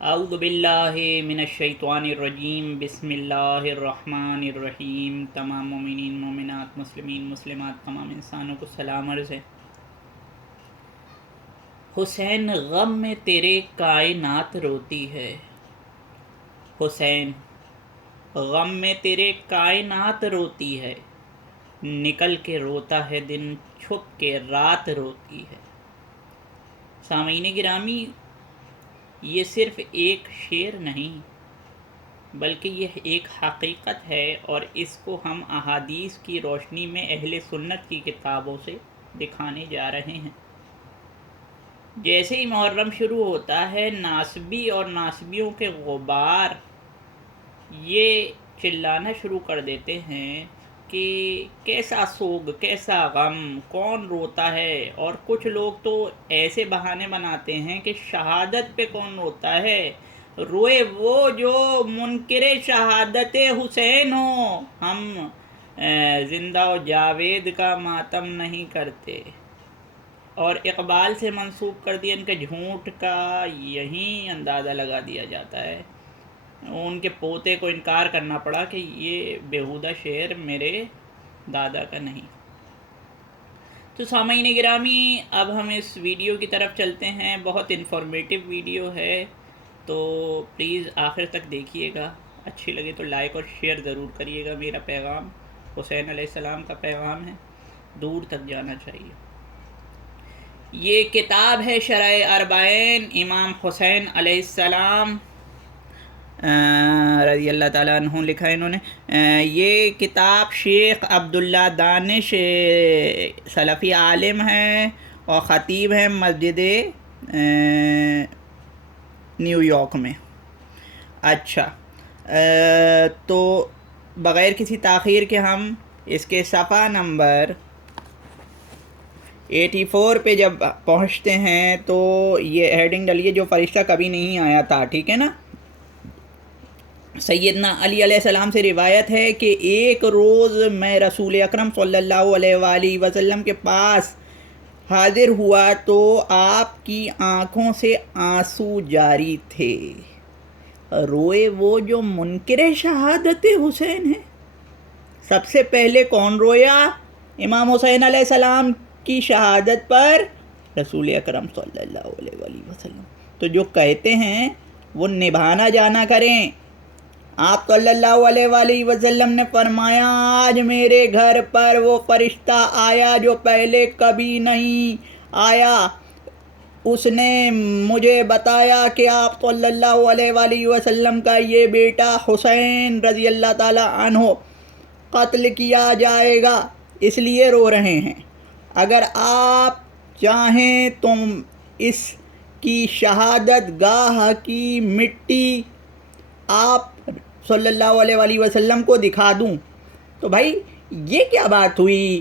اعوذ باللہ من الشیطان الرجیم بسم اللہ الرحمن الرحیم۔ تمام مومنین مومنات مسلمین مسلمات تمام انسانوں کو سلام عرض ہے۔ حسین غم میں تیرے کائنات روتی ہے، حسین غم میں تیرے کائنات روتی ہے، نکل کے روتا ہے دن چھپ کے رات روتی ہے۔ سامعین گرامی، یہ صرف ایک شعر نہیں بلکہ یہ ایک حقیقت ہے، اور اس کو ہم احادیث کی روشنی میں اہل سنت کی کتابوں سے دکھانے جا رہے ہیں۔ جیسے ہی محرم شروع ہوتا ہے، ناسبی اور ناسبیوں کے غبار یہ چلانا شروع کر دیتے ہیں کہ کیسا سوگ، کیسا غم، کون روتا ہے، اور کچھ لوگ تو ایسے بہانے بناتے ہیں کہ شہادت پہ کون روتا ہے، روئے وہ جو منکر شہادت حسین ہو، ہم زندہ و جاوید کا ماتم نہیں کرتے۔ اور اقبال سے منسوب کر دیا ان کے جھوٹ کا یہیں اندازہ لگا دیا جاتا ہے۔ ان کے پوتے کو انکار کرنا پڑا کہ یہ بیہودہ شعر میرے دادا کا نہیں۔ تو سامعین گرامی، اب ہم اس ویڈیو کی طرف چلتے ہیں۔ بہت انفارمیٹیو ویڈیو ہے، تو پلیز آخر تک دیکھیے گا۔ اچھی لگے تو لائک اور شیئر ضرور کریے گا۔ میرا پیغام حسین علیہ السلام کا پیغام ہے، دور تک جانا چاہیے۔ یہ کتاب ہے شرح اربعین، امام حسین علیہ السلام رضی اللہ تعالیٰ عنہ لکھا ہے انہوں نے۔ یہ کتاب شیخ عبداللہ دانش سلفی عالم ہیں اور خطیب ہیں مسجد نیو یارک میں۔ اچھا، تو بغیر کسی تاخیر کے ہم اس کے صفحہ نمبر 84 پہ جب پہنچتے ہیں تو یہ ہیڈنگ ڈلیے، جو فرشتہ کبھی نہیں آیا تھا، ٹھیک ہے نا۔ سیدنا علی علیہ السلام سے روایت ہے کہ ایک روز میں رسول اکرم صلی اللہ علیہ وآلہ وسلم کے پاس حاضر ہوا تو آپ کی آنکھوں سے آنسو جاری تھے۔ روئے وہ جو منکر شہادت حسین ہے۔ سب سے پہلے کون رویا؟ امام حسین علیہ السلام کی شہادت پر رسول اکرم صلی اللہ علیہ وآلہ وسلم۔ تو جو کہتے ہیں وہ نبھانا جانا کریں۔ آپ صلی اللہ علیہ وآلہ وسلم نے فرمایا، آج میرے گھر پر وہ فرشتہ آیا جو پہلے کبھی نہیں آیا۔ اس نے مجھے بتایا کہ آپ صلی اللہ علیہ وآلہ وسلم کا یہ بیٹا حسین رضی اللہ تعالی عنہ قتل کیا جائے گا، اس لیے رو رہے ہیں۔ اگر آپ چاہیں تم اس کی شہادت گاہ کی مٹی آپ صلی اللہ علیہ وآلہ وسلم کو دکھا دوں۔ تو بھائی یہ کیا بات ہوئی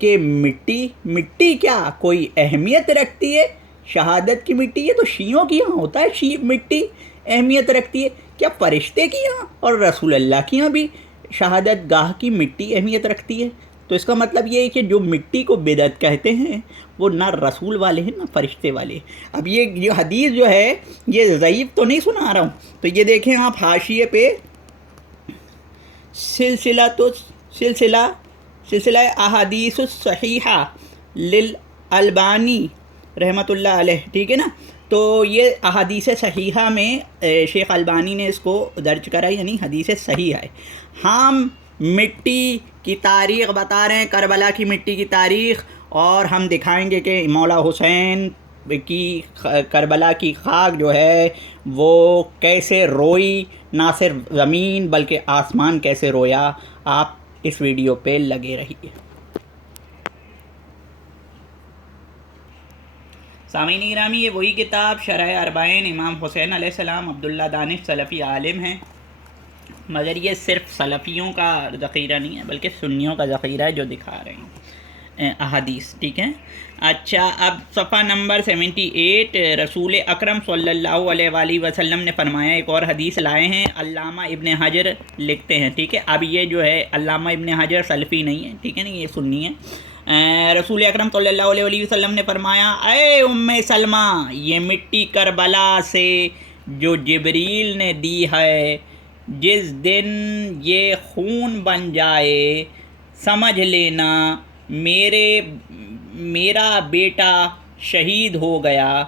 کہ مٹی کیا کوئی اہمیت رکھتی ہے؟ شہادت کی مٹی، یہ تو شیعوں کی یہاں ہوتا ہے، مٹی اہمیت رکھتی ہے، کیا فرشتے کی یہاں اور رسول اللہ کی یہاں بھی شہادت گاہ کی مٹی اہمیت رکھتی ہے؟ تو اس کا مطلب یہ ہے کہ جو مٹی کو بدعت کہتے ہیں وہ نہ رسول والے ہیں نہ فرشتے والے۔ اب یہ حدیث جو ہے یہ ضعیف تو نہیں سنا رہا ہوں، تو یہ دیکھیں آپ حاشیے پہ سلسلہ احادیث الصحیحہ للالبانی رحمۃ اللہ علیہ، ٹھیک ہے نا۔ تو یہ احادیث صحیحہ میں شیخ البانی نے اس کو درج کرا، یعنی حدیث صحیح ہے۔ ہم مٹی کی تاریخ بتا رہے ہیں، کربلا کی مٹی کی تاریخ، اور ہم دکھائیں گے کہ مولا حسین کی کربلا کی خاک جو ہے وہ کیسے روئی، نہ صرف زمین بلکہ آسمان کیسے رویا۔ آپ اس ویڈیو پہ لگے رہیے۔ سامعین گرامی، یہ وہی کتاب شرح اربعین، امام حسین علیہ السلام عبداللہ دانش سلفی عالم ہیں، مگر یہ صرف سلفیوں کا ذخیرہ نہیں ہے بلکہ سنیوں کا ذخیرہ ہے جو دکھا رہے ہیں احادیث، ٹھیک ہے۔ اچھا، اب صفحہ نمبر 78، رسول اکرم صلی اللہ علیہ وآلہ وسلم نے فرمایا، ایک اور حدیث لائے ہیں، علامہ ابن حجر لکھتے ہیں، ٹھیک ہے۔ اب یہ جو ہے علامہ ابن حجر سلفی نہیں ہے، ٹھیک ہے نا، یہ سنی ہے۔ رسول اکرم صلی اللہ علیہ وسلم نے فرمایا، اے ام سلمہ، یہ مٹی کربلا سے جو جبریل نے دی ہے، جس دن یہ خون بن جائے سمجھ لینا میرا بیٹا شہید ہو گیا۔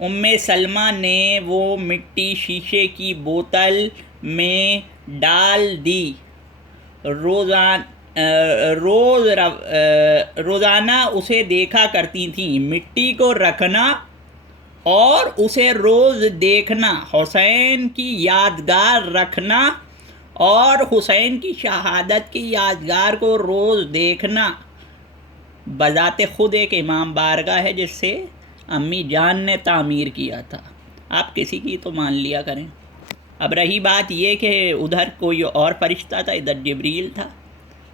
ام سلمہ نے وہ مٹی شیشے کی بوتل میں ڈال دی۔ روزانہ اسے دیکھا کرتی تھیں، مٹی کو رکھنا اور اسے روز دیکھنا، حسین کی یادگار رکھنا اور حسین کی شہادت کی یادگار کو روز دیکھنا بذات خود ایک امام بارگاہ ہے جس سے امی جان نے تعمیر کیا تھا۔ آپ کسی کی تو مان لیا کریں۔ اب رہی بات یہ کہ ادھر کوئی اور فرشتہ تھا، ادھر جبریل تھا،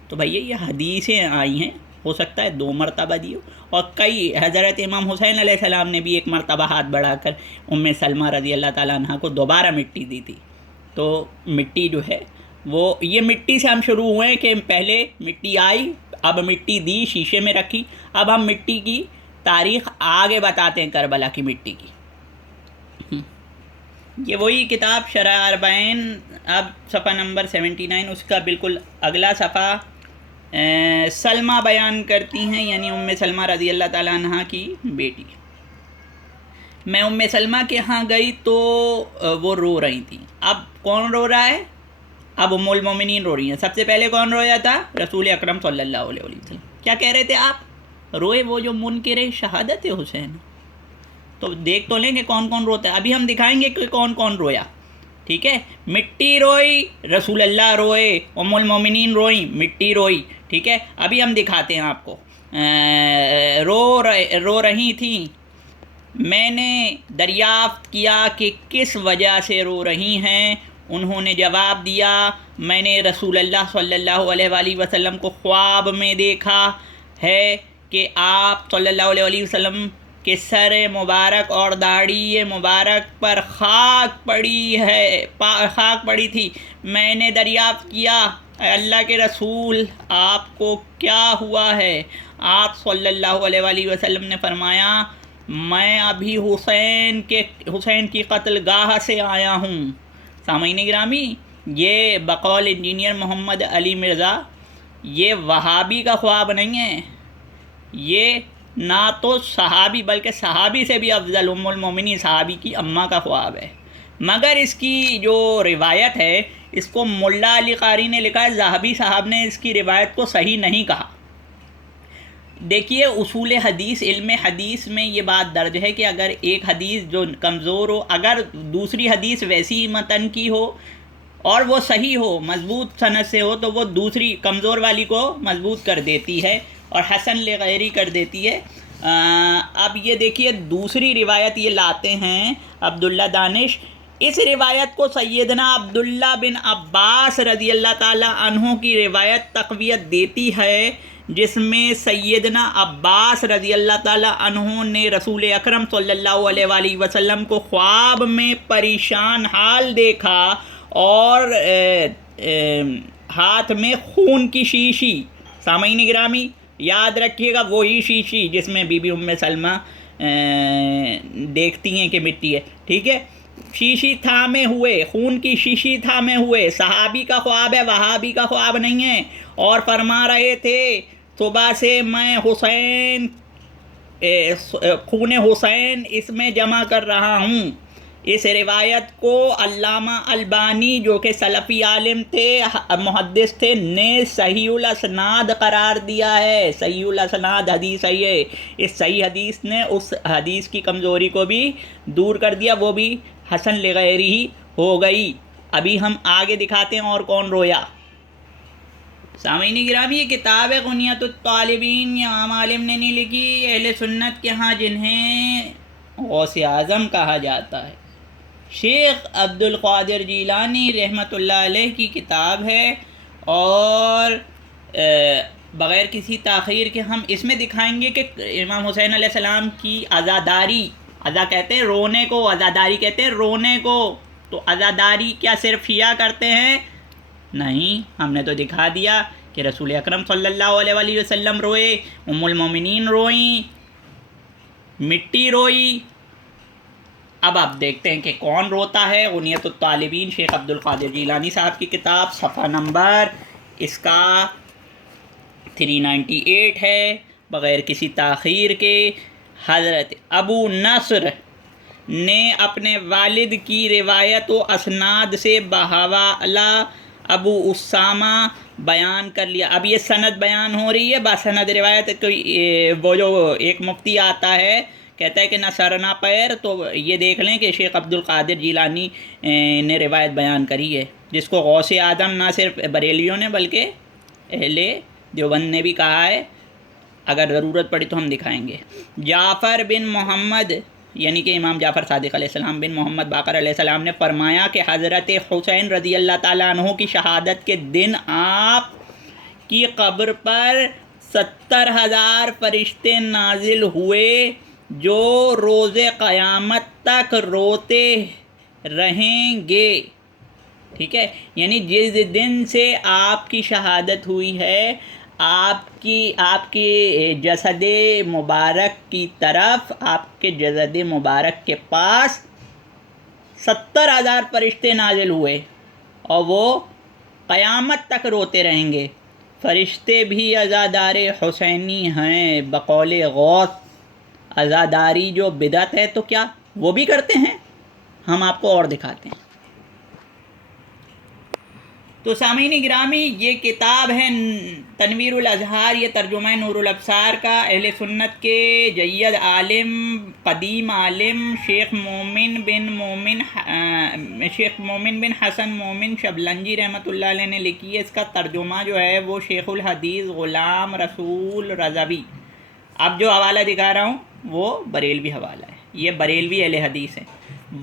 تو بھئی یہ حدیثیں آئی ہیں، ہو سکتا ہے 2 مرتبہ دی ہو، اور کئی حضرت امام حسین علیہ السلام نے بھی 1 مرتبہ ہاتھ بڑھا کر ام سلمہ رضی اللہ تعالیٰ عنہ کو دوبارہ مٹی دی تھی۔ تو مٹی جو ہے وہ یہ مٹی سے ہم شروع ہوئے کہ پہلے مٹی آئی، اب مٹی دی، شیشے میں رکھی، اب ہم مٹی کی تاریخ آگے بتاتے ہیں کربلا کی مٹی کی۔ یہ وہی کتاب شرح اربعین، اب صفحہ نمبر 79، اس کا بالکل اگلا صفحہ سلمہ بیان کرتی ہیں، یعنی ام سلمہ رضی اللہ تعالیٰ عنہ کی بیٹی۔ میں ام سلمہ کے ہاں گئی تو وہ رو رہی تھیں۔ اب کون رو رہا ہے؟ اب ام المومنین رو رہی ہیں۔ سب سے پہلے کون رویا تھا؟ رسول اکرم صلی اللہ علیہ وسلم۔ کیا کہہ رہے تھے آپ؟ روئے وہ جو منکر شہادت حسین۔ تو دیکھ تو لیں کہ کون کون روتا ہے، ابھی ہم دکھائیں گے کہ کون کون رویا، ٹھیک ہے؟ مٹی روئی، رسول اللہ روئے، ام المومنین روئیں، مٹی روئی، ٹھیک ہے؟ ابھی ہم دکھاتے ہیں آپ کو۔ رو رہی تھیں۔ میں نے دریافت کیا کہ کس وجہ سے رو رہی ہیں؟ انہوں نے جواب دیا، میں نے رسول اللہ صلی اللہ علیہ وآلہ وسلم کو خواب میں دیکھا ہے کہ آپ صلی اللہ علیہ وسلم کے سر مبارک اور داڑھی مبارک پر خاک پڑی تھی۔ میں نے دریافت کیا، اے اللہ کے رسول، آپ کو کیا ہوا ہے؟ آپ صلی اللہ علیہ وآلہ وسلم نے فرمایا، میں ابھی حسین کی قتل گاہ سے آیا ہوں۔ سامعین گرامی، یہ بقول انجینئر محمد علی مرزا، یہ وہابی کا خواب نہیں ہے، یہ نہ تو صحابی بلکہ صحابی سے بھی افضل ام المومنین صحابی کی اماں کا خواب ہے، مگر اس کی جو روایت ہے اس کو ملا علی قاری نے لکھا ہے، ذہبی صاحب نے اس کی روایت کو صحیح نہیں کہا۔ دیکھیے اصول حدیث، علم حدیث میں یہ بات درج ہے کہ اگر ایک حدیث جو کمزور ہو، اگر دوسری حدیث ویسی متن کی ہو اور وہ صحیح ہو، مضبوط سند سے ہو، تو وہ دوسری کمزور والی کو مضبوط کر دیتی ہے اور حسن لغیری کر دیتی ہے۔ اب یہ دیکھیے دوسری روایت یہ لاتے ہیں عبداللہ دانش، اس روایت کو سیدنا عبداللہ بن عباس رضی اللہ تعالیٰ عنہ کی روایت تقویت دیتی ہے، جس میں سیدنا عباس رضی اللہ تعالیٰ عنہ نے رسول اکرم صلی اللہ علیہ وآلہ وسلم کو خواب میں پریشان حال دیکھا اور ہاتھ میں خون کی شیشی۔ سامعین گرامی یاد رکھیے گا، وہی شیشی جس میں بی بی ام سلمہ دیکھتی ہیں کہ مٹی ہے، ٹھیک ہے؟ شیشی تھامے ہوئے، خون کی شیشی تھامے ہوئے، صحابی کا خواب ہے، وہابی کا خواب نہیں ہے، اور فرما رہے تھے صبح سے میں خون حسین اس میں جمع کر رہا ہوں۔ اس روایت کو علامہ البانی جو کہ سلفی عالم تھے، محدث تھے، نے صحیح الاسناد قرار دیا ہے۔ صحیح الاسناد حدیث ہے یہ، اس صحیح حدیث نے اس حدیث کی کمزوری کو بھی دور کر دیا، وہ بھی حسن لغیری ہی ہو گئی۔ ابھی ہم آگے دکھاتے ہیں اور کون رویا۔ سامعین گرامی، یہ کتاب ہے غنیۃ الطالبین، یہ عام عالم نے نہیں لکھی، اہل سنت کے ہاں جنہیں غوث اعظم کہا جاتا ہے، شیخ عبد القادر جیلانی رحمۃ اللہ علیہ کی کتاب ہے، اور بغیر کسی تاخیر کے ہم اس میں دکھائیں گے کہ امام حسین علیہ السلام کی عزاداری، عزا کہتے ہیں رونے کو، عزاداری کہتے ہیں رونے کو، تو عزاداری کیا صرف شیعہ کرتے ہیں؟ نہیں، ہم نے تو دکھا دیا کہ رسول اکرم صلی اللہ علیہ وآلہ وسلم روئے، ام المومنین روئیں، مٹی روئی، اب آپ دیکھتے ہیں کہ کون روتا ہے. غنیت الطالبین شیخ عبد القادر جیلانی صاحب کی کتاب، صفحہ نمبر اس کا 398 ہے. بغیر کسی تاخیر کے حضرت ابو نصر نے اپنے والد کی روایت و اسناد سے بحوالہ ابو اسامہ بیان کر لیا. اب یہ سند بیان ہو رہی ہے، بسند روایت. کوئی وہ جو ایک مفتی آتا ہے کہتا ہے کہ نہ سر نہ پیر، تو یہ دیکھ لیں کہ شیخ عبد القادر جیلانی نے روایت بیان کری ہے، جس کو غوث اعظم نہ صرف بریلیوں نے بلکہ اہل دیوبند نے بھی کہا ہے. اگر ضرورت پڑی تو ہم دکھائیں گے. جعفر بن محمد یعنی کہ امام جعفر صادق علیہ السلام بن محمد باقر علیہ السلام نے فرمایا کہ حضرت حسین رضی اللہ تعالیٰ عنہ کی شہادت کے دن آپ کی قبر پر 70,000 فرشتے نازل ہوئے جو روز قیامت تک روتے رہیں گے. ٹھیک ہے، یعنی جس دن سے آپ کی شہادت ہوئی ہے، آپ کی جسد مبارک کی طرف، آپ کے جسد مبارک کے پاس 70,000 فرشتے نازل ہوئے اور وہ قیامت تک روتے رہیں گے. فرشتے بھی عزادار حسینی ہیں بقول غوث. عزاداری جو بدعت ہے تو کیا وہ بھی کرتے ہیں؟ ہم آپ کو اور دکھاتے ہیں. تو سامعین گرامی، یہ کتاب ہے تنویر الاظہار، یہ ترجمہ نور الابصار کا. اہل سنت کے جید عالم، قدیم عالم شیخ مومن بن حسن مومن شبلنجی رحمۃ اللہ علیہ نے لکھی ہے. اس کا ترجمہ جو ہے وہ شیخ الحدیث غلام رسول رضوی. اب جو حوالہ دکھا رہا ہوں وہ بریلوی حوالہ ہے، یہ بریلوی اہل حدیث ہے.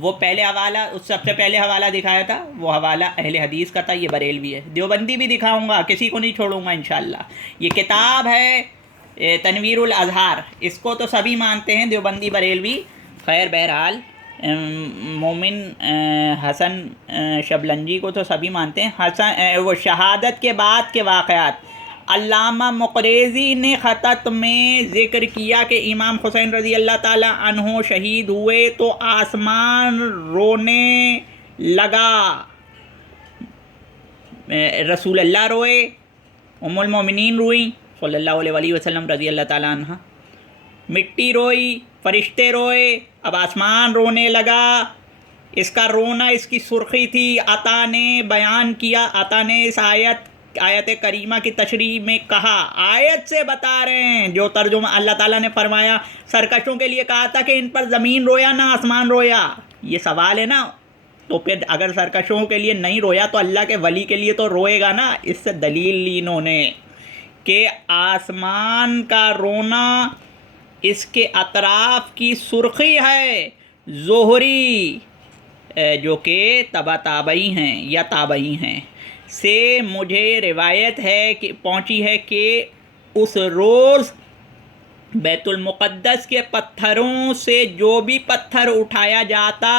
وہ پہلے حوالہ، سب سے پہلے حوالہ دکھایا تھا وہ حوالہ اہل حدیث کا تھا، یہ بریلوی ہے. دیوبندی بھی دکھاؤں گا، کسی کو نہیں چھوڑوں گا انشاءاللہ. یہ کتاب ہے تنویر الاظہار، اس کو تو سبھی مانتے ہیں، دیوبندی بریلوی. خیر بہرحال مومن حسن شبلنجی کو تو سبھی مانتے ہیں. وہ شہادت کے بعد کے واقعات. علامہ مقریظی نے خطت میں ذکر کیا کہ امام حسین رضی اللہ تعالیٰ عنہ شہید ہوئے تو آسمان رونے لگا. رسول اللہ روئے، ام المومنین روئیں صلی اللہ علیہ وسلم رضی اللہ تعالیٰ عنہ، مٹی روئی، فرشتے روئے، اب آسمان رونے لگا. اس کا رونا اس کی سرخی تھی. عطا نے بیان کیا، عطا نے اس آیت کریمہ کی تشریح میں کہا، آیت سے بتا رہے ہیں جو ترجمہ اللہ تعالیٰ نے فرمایا. سرکشوں کے لیے کہا تھا کہ ان پر زمین رویا نہ آسمان رویا. یہ سوال ہے نا، تو پھر اگر سرکشوں کے لیے نہیں رویا تو اللہ کے ولی کے لیے تو روئے گا نا. اس سے دلیل لی انہوں نے کہ آسمان کا رونا اس کے اطراف کی سرخی ہے. زہری جو کہ تابعی ہیں یا تابعی ہیں سے مجھے روایت ہے کہ پہنچی ہے کہ اس روز بیت المقدس کے پتھروں سے جو بھی پتھر اٹھایا جاتا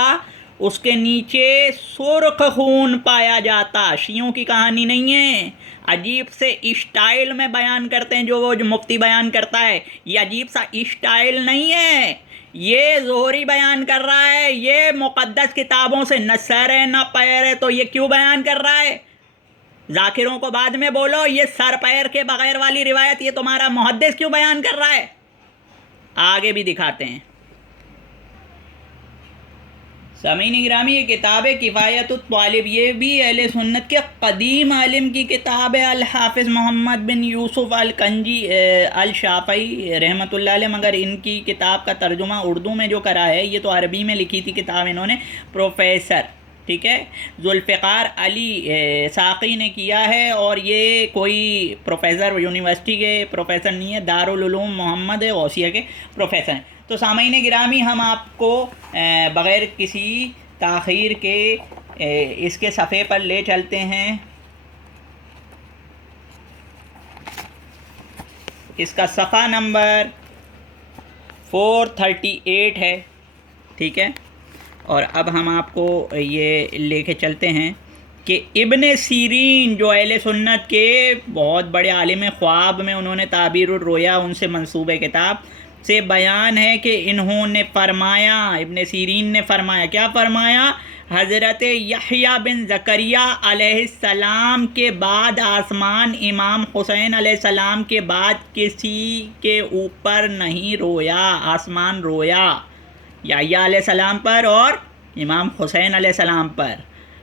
اس کے نیچے سرخ خون پایا جاتا. شیعوں کی کہانی نہیں ہے، عجیب سے اسٹائل میں بیان کرتے ہیں جو مفتی بیان کرتا ہے. یہ عجیب سا اسٹائل نہیں ہے، یہ زہری بیان کر رہا ہے. یہ مقدس کتابوں سے نہ سر ہے نہ پیر ہے، تو یہ کیوں بیان کر رہا ہے؟ ذاکروں کو بعد میں بولو، یہ سر پیر کے بغیر والی روایت یہ تمہارا محدث کیوں بیان کر رہا ہے؟ آگے بھی دکھاتے ہیں. سامعین گرامی، یہ کتاب کفایت الطالب، یہ بھی اہل سنت کے قدیم عالم کی کتاب ہے، الحافظ محمد بن یوسف الکنجی الشافعی رحمۃ اللہ علیہ. مگر ان کی کتاب کا ترجمہ اردو میں جو کرا ہے، یہ تو عربی میں لکھی تھی کتاب انہوں نے، پروفیسر ٹھیک ہے ذوالفقار علی ساقی نے کیا ہے. اور یہ کوئی پروفیسر یونیورسٹی کے پروفیسر نہیں ہے، دارالعلوم محمد غوثیہ کے پروفیسر ہیں. تو سامعین گرامی، ہم آپ کو بغیر کسی تاخیر کے اس کے صفحے پر لے چلتے ہیں. اس کا صفحہ نمبر 438 ہے. ٹھیک ہے، اور اب ہم آپ کو یہ لے کے چلتے ہیں کہ ابن سیرین جو اہل سنت کے بہت بڑے عالم خواب میں انہوں نے تعبیر الرؤیا ان سے منسوب کتاب، سے بیان ہے کہ انہوں نے فرمایا، ابن سیرین نے فرمایا، کیا فرمایا؟ حضرت یحییٰ بن زکریا علیہ السلام کے بعد آسمان امام حسین علیہ السلام کے بعد کسی کے اوپر نہیں رویا، آسمان رویا یحییٰ علیہ السلام پر اور امام حسین علیہ السلام پر۔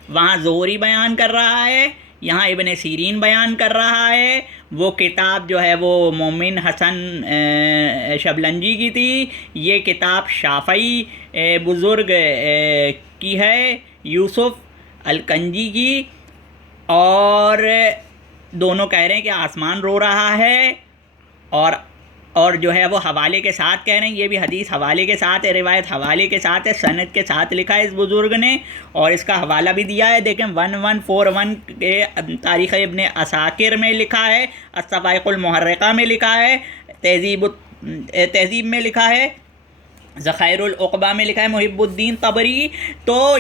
وہاں زہری بیان کر رہا ہے، یہاں ابن سیرین بیان کر رہا ہے۔ وہ کتاب جو ہے وہ مومن حسن شبلنجی کی تھی، یہ کتاب شافعی بزرگ کی ہے، یوسف الکنجی کی، اور دونوں کہہ رہے ہیں کہ آسمان رو رہا ہے، اور جو ہے وہ حوالے کے ساتھ کہہ رہے ہیں، یہ بھی حدیث حوالے کے ساتھ ہے، روایت حوالے کے ساتھ ہے، سند کے ساتھ لکھا ہے اس بزرگ نے، اور اس کا حوالہ بھی دیا ہے۔ دیکھیں 1141 کے تاریخ ابن عساکر میں لکھا ہے، الصواعق المحرقہ میں لکھا ہے، تہذیب میں لکھا ہے، ذخائر العقبہ میں لکھا ہے محب الدین طبری۔ تو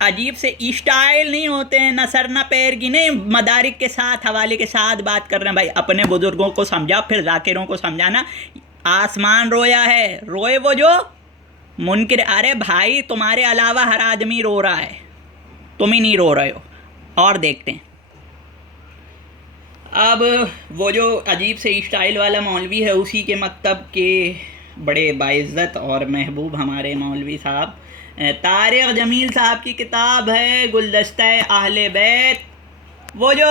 عجیب سے اسٹائل نہیں ہوتے ہیں، نہ سر نہ پیر کی، نہیں، مدارک کے ساتھ حوالے کے ساتھ بات کر رہے ہیں۔ بھائی اپنے بزرگوں کو سمجھا، پھر ذاکروں کو سمجھانا۔ آسمان رویا ہے، روئے وہ جو منکر، ارے بھائی تمہارے علاوہ ہر آدمی رو رہا ہے، تم ہی نہیں رو رہے ہو۔ اور دیکھتے ہیں اب وہ جو عجیب سے اسٹائل والا مولوی ہے، اسی کے مکتب کے بڑے باعزت اور محبوب ہمارے مولوی صاحب طارق جمیل صاحب کی کتاب ہے گلدستہ اہل بیت۔ وہ جو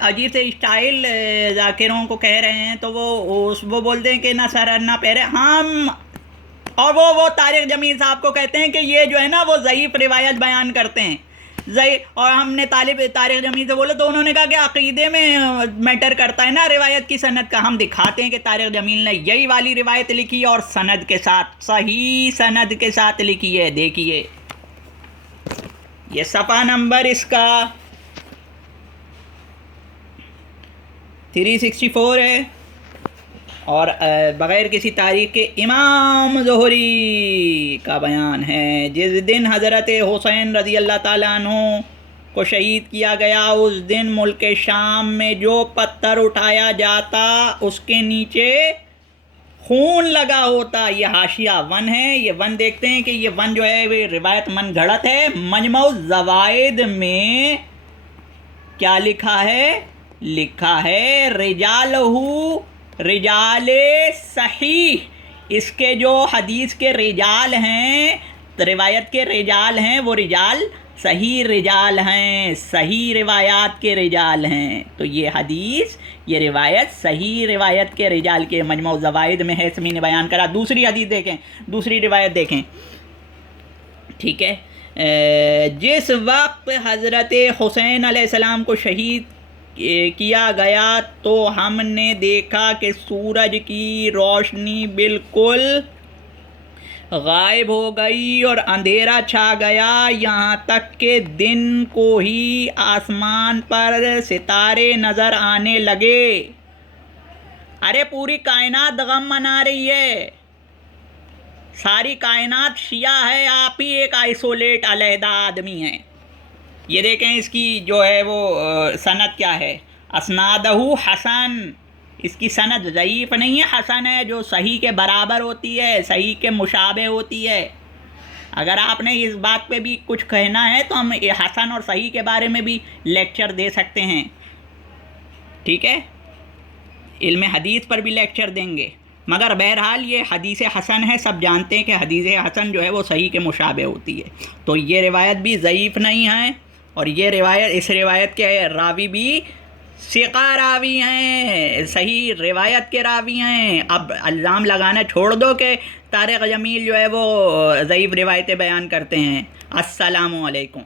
عجیب سے اسٹائل ذاکروں کو کہہ رہے ہیں، تو وہ بولتے ہیں کہ نہ سر نہ پیر، ہم اور وہ طارق جمیل صاحب کو کہتے ہیں کہ یہ جو ہے نا وہ ضعیف روایت بیان کرتے ہیں، اور ہم نے طارق جمیل سے بولا تو انہوں نے کہا کہ عقیدے میں میٹر کرتا ہے نا روایت کی سند کا۔ ہم دکھاتے ہیں کہ طارق جمیل نے یہی والی روایت لکھی ہے اور سند کے ساتھ، صحیح سند کے ساتھ لکھی ہے۔ دیکھیے یہ صفحہ نمبر اس کا 364 ہے، اور بغیر کسی تاریخ کے امام زہری کا بیان ہے۔ جس دن حضرت حسین رضی اللہ تعالیٰ عنہ کو شہید کیا گیا، اس دن ملک شام میں جو پتھر اٹھایا جاتا اس کے نیچے خون لگا ہوتا۔ یہ حاشیہ 1 ہے، یہ 1 دیکھتے ہیں کہ یہ 1 جو ہے روایت من گھڑت ہے۔ مجمع الزوائد میں کیا لکھا ہے؟ لکھا ہے رجال صحیح، اس کے جو حدیث کے رجال ہیں، روایت کے رجال ہیں، وہ رجال صحیح رجال ہیں، صحیح روایات کے رجال ہیں۔ تو یہ حدیث، یہ روایت صحیح روایت کے رجال کے مجمع الزوائد میں ہے، اسمی نے بیان کرا۔ دوسری حدیث دیکھیں، دوسری روایت دیکھیں، ٹھیک ہے۔ جس وقت حضرت حسین علیہ السلام کو شہید کیا گیا تو ہم نے دیکھا کہ سورج کی روشنی بالکل غائب ہو گئی اور اندھیرا چھا گیا، یہاں تک کہ دن کو ہی آسمان پر ستارے نظر آنے لگے۔ ارے پوری کائنات غم منا رہی ہے، ساری کائنات شیعہ ہے، آپ ہی ایک آئسولیٹ علیحدہ آدمی ہیں۔ یہ دیکھیں اس کی جو ہے وہ سند کیا ہے، اسنادہ حسن، اس کی سند ضعیف نہیں ہے، حسن ہے، جو صحیح کے برابر ہوتی ہے، صحیح کے مشابہ ہوتی ہے۔ اگر آپ نے اس بات پہ بھی کچھ کہنا ہے تو ہم حسن اور صحیح کے بارے میں بھی لیکچر دے سکتے ہیں، ٹھیک ہے، علم حدیث پر بھی لیکچر دیں گے، مگر بہرحال یہ حدیث حسن ہے، سب جانتے ہیں کہ حدیث حسن جو ہے وہ صحیح کے مشابہ ہوتی ہے۔ تو یہ روایت بھی ضعیف نہیں ہے، اور یہ روایت، اس روایت کے راوی بھی ثقہ راوی ہیں، صحیح روایت کے راوی ہیں۔ اب الزام لگانا چھوڑ دو کہ طارق جمیل جو ہے وہ ضعیف روایتیں بیان کرتے ہیں۔ السلام علیکم۔